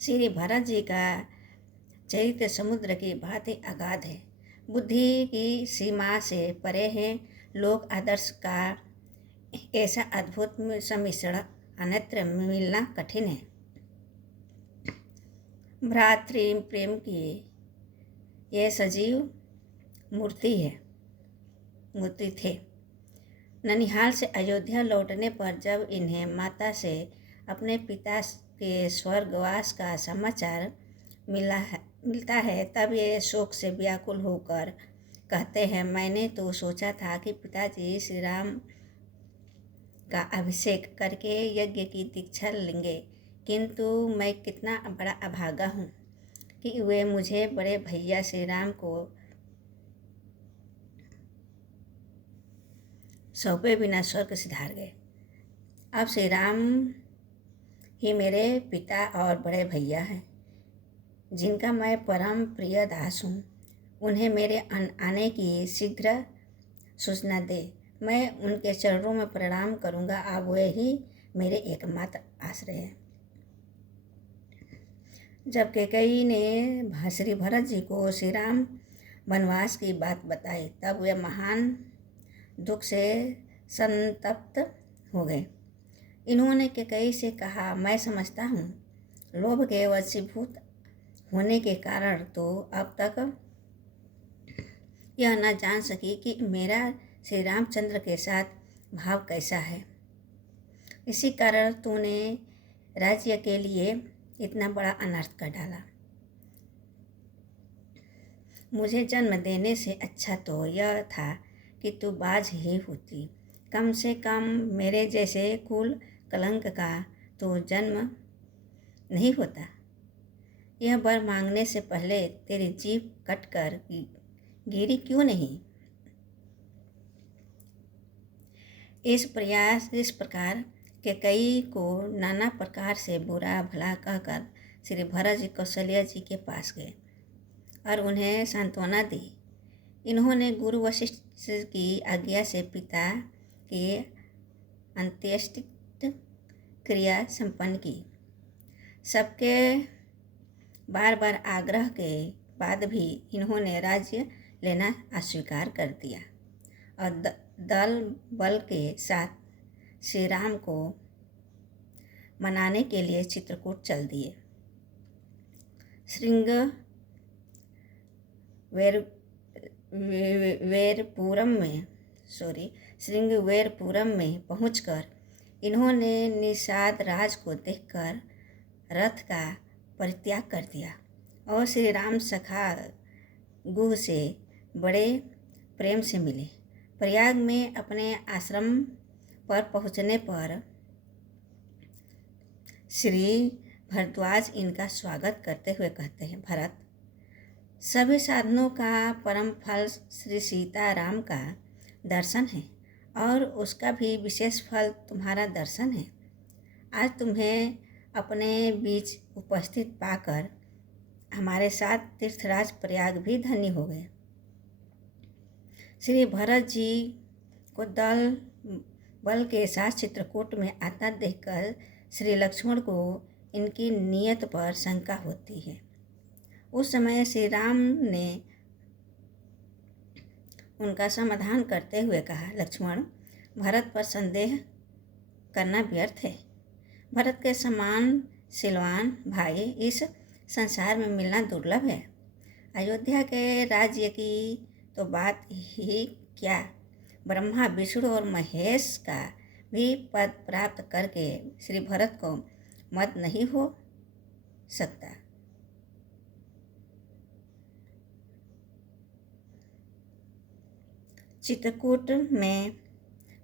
श्री भरत जी का चरित्र समुद्र की भांति अगाध है, बुद्धि की सीमा से परे है। लोक आदर्श का ऐसा अद्भुत सम्मिश्रण अन्यत्र मिलना कठिन है। भ्रातृ प्रेम की यह सजीव मूर्ति थे। ननिहाल से अयोध्या लौटने पर जब इन्हें माता से अपने पिता के स्वर्गवास का समाचार मिलता है, तब ये शोक से व्याकुल होकर कहते हैं, मैंने तो सोचा था कि पिताजी श्री राम का अभिषेक करके यज्ञ की दीक्षा लेंगे, किंतु मैं कितना बड़ा अभागा हूँ कि वे मुझे बड़े भैया श्री राम को सौंपे बिना स्वर्ग सिधार गए। अब श्री राम ही मेरे पिता और बड़े भैया हैं, जिनका मैं परम प्रिय दास हूँ। उन्हें मेरे आने की शीघ्र सूचना दे, मैं उनके चरणों में प्रणाम करूँगा। अब वे ही मेरे एकमात्र आश्रय हैं। जब कैकेयी ने श्री भरत जी को श्री राम वनवास की बात बताई, तब वे महान दुख से संतप्त हो गए। इन्होंने कैकेयी से कहा, मैं समझता हूँ लोभ के वशीभूत होने के कारण तो अब तक यह न जान सकी कि मेरा श्री रामचंद्र के साथ भाव कैसा है। इसी कारण तूने राज्य के लिए इतना बड़ा अनर्थ कर डाला। मुझे जन्म देने से अच्छा तो यह था कि तू बाज ही होती। कम से कम मेरे जैसे कुल कलंक का तो जन्म नहीं होता। यह वर मांगने से पहले तेरी जीभ कटकर गिरी क्यों नहीं? इस प्रकार कैकेयी को नाना प्रकार से बुरा भला कहकर श्री भरत जी कौशल्या जी के पास गए और उन्हें सांत्वना दी। इन्होंने गुरु वशिष्ठ की आज्ञा से पिता की अंत्येष्टि क्रिया संपन्न की। सबके बार बार आग्रह के बाद भी इन्होंने राज्य लेना अस्वीकार कर दिया और दल बल के साथ श्री राम को मनाने के लिए चित्रकूट चल दिए। श्रृंगवेरपुरम में पहुंचकर इन्होंने निषाद राज को देखकर रथ का परित्याग कर दिया और श्री राम सखा गुह से बड़े प्रेम से मिले। प्रयाग में अपने आश्रम पर पहुंचने पर श्री भरद्वाज इनका स्वागत करते हुए कहते हैं, भरत, सभी साधनों का परम फल श्री सीताराम का दर्शन है और उसका भी विशेष फल तुम्हारा दर्शन है। आज तुम्हें अपने बीच उपस्थित पाकर हमारे साथ तीर्थराज प्रयाग भी धन्य हो गए। श्री भरत जी को दल बल के साथ चित्रकूट में आता देखकर श्री लक्ष्मण को इनकी नीयत पर शंका होती है। उस समय श्री राम ने उनका समाधान करते हुए कहा, लक्ष्मण, भरत पर संदेह करना व्यर्थ है। भरत के समान सिलवान भाई इस संसार में मिलना दुर्लभ है। अयोध्या के राज्य की तो बात ही क्या, ब्रह्मा विष्णु और महेश का भी पद प्राप्त करके श्री भरत को मत नहीं हो सकता। चित्रकूट में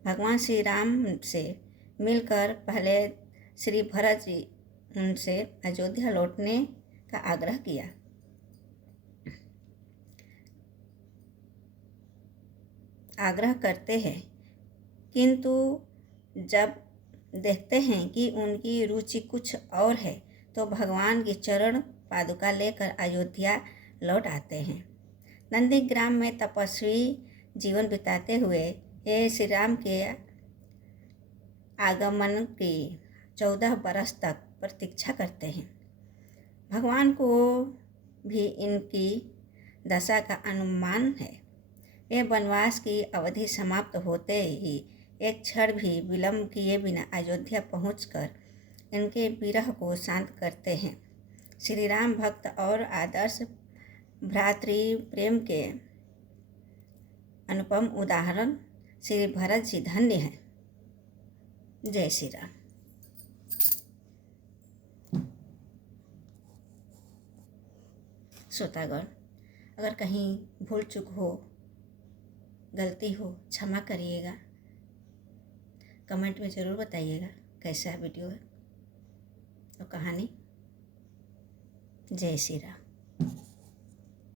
भगवान श्री राम से मिलकर पहले श्री भरत जी उनसे अयोध्या लौटने का आग्रह किया। आग्रह करते हैं, किंतु जब देखते हैं कि उनकी रुचि कुछ और है तो भगवान की चरण पादुका लेकर अयोध्या लौट आते हैं। नंदीग्राम में तपस्वी जीवन बिताते हुए ये श्री राम के आगमन की 14 बरस तक प्रतीक्षा करते हैं। भगवान को भी इनकी दशा का अनुमान है। ये वनवास की अवधि समाप्त होते ही एक क्षण भी विलंब किए बिना अयोध्या पहुंचकर इनके विरह को शांत करते हैं। श्री राम भक्त और आदर्श भ्रातृ प्रेम के अनुपम उदाहरण श्री भरत जी धन्य हैं। जय श्री राम। श्रोतागण, अगर कहीं भूल चूक हो, गलती हो, क्षमा करिएगा। कमेंट में ज़रूर बताइएगा कैसा वीडियो है और कहानी। जय श्री राम।